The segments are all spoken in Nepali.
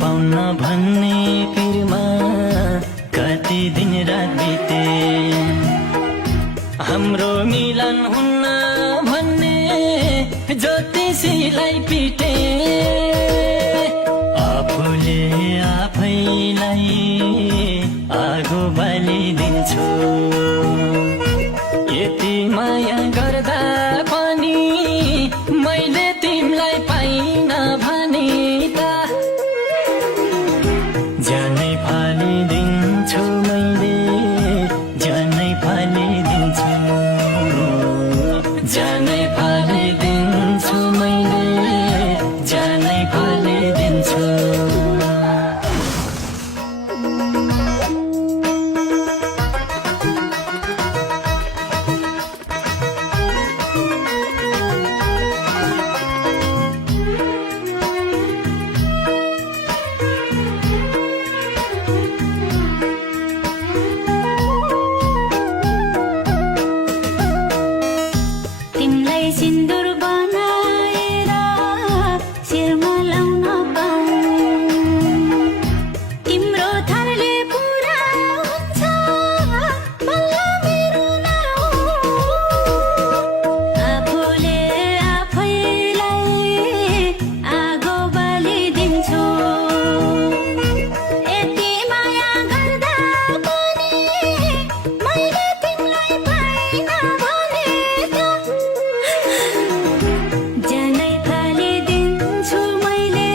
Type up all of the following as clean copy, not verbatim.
पाउन भन्ने पिरमा कति दिन रात बिते। हाम्रो मिलन हुन्न भन्ने ज्योतिषीलाई पिटे। आफूले आफैलाई आगो बालिदिन्छु। यति माया गर्दा पनि मैले तिमीलाई पाइन भने त ज्यानै फालिदिन्छु मैले, ज्यानै फालिदिन्छु, ज्यानै फालिदिन्छु मैले, ज्यानै फालिदिन्छु। तिमलाई सिन्दुर बनाएर शिरमा लाउन पाऊँ। तिम्रो थरले पुरा हुन्छ बल्ल मेरो नाउँ। आफूले आफैलाई आगो बालिदिन्छु। यति माया गर्दा पनि मैले तिमीलाई पाइन भने त ज्यानै फालिदिन्छु मैले,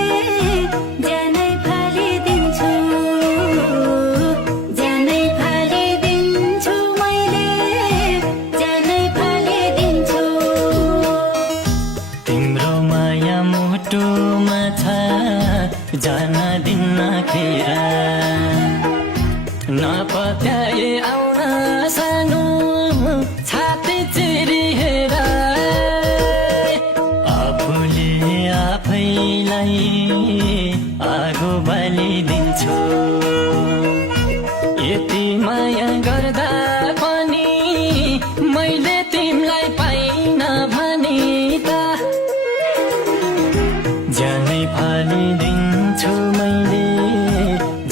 ज्यानै फालिदिन्छु, ज्यानै फालिदिन्छु मैले, ज्यानै फालिदिन्छु। तिम्रो माया मुटुमा छ जान दिन्न खेर। नपत्याए आउन सानो छाती चिरी हेर। आफूले आफैलाई आगो बालिदिन्छु। यति माया गर्दा पनि मैले तिमीलाई पाइन भने त ज्यानै फालिदिन्छु मैले,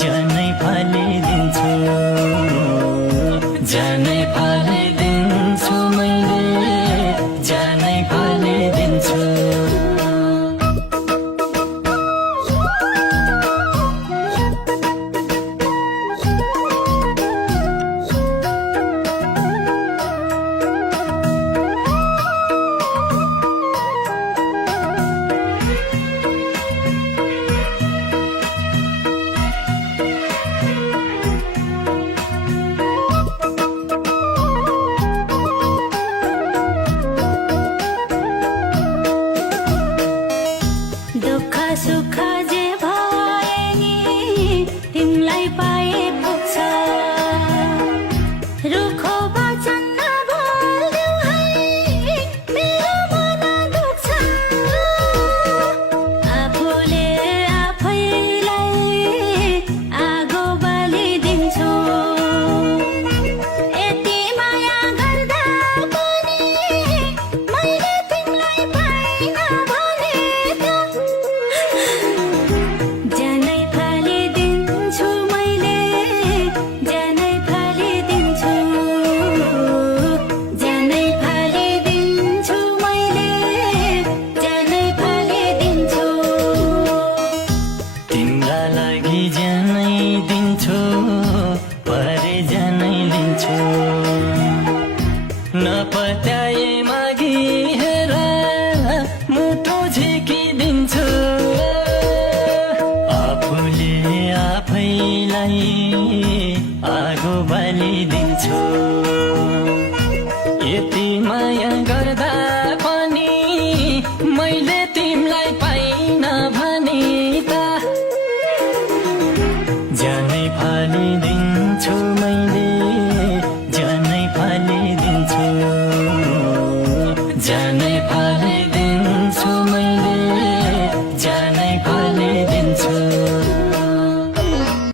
ज्यानै फालिदिन्छु, ज्यानै फालिदिन्छु मैले, ज्यानै फालिदिन्छु। दुःख सुख जे भए नि तिमीलाई पाए पुग्छ। रुखो वचन नबोल्देऊ है मेरो मन दुख्छ। आफूले आफैलाई आगो बालिदिन्छु। यति माया गर्दा पनि मैले तिमीलाई पाइन भने त ज्यानै फालिदिन्छु मैले, ज्यानै फालिदिन्छु, ज्यानै फालिदिन्छु मैले, ज्यानै फालिदिन्छु। तिम्रा लागि ज्यानै दिन्छु, परे ज्यानै लिन्छु। नपत्याए मागी हेर मुटु झिकिदिन्छु। आफूले आफैलाई आगो बालिदिन्छु।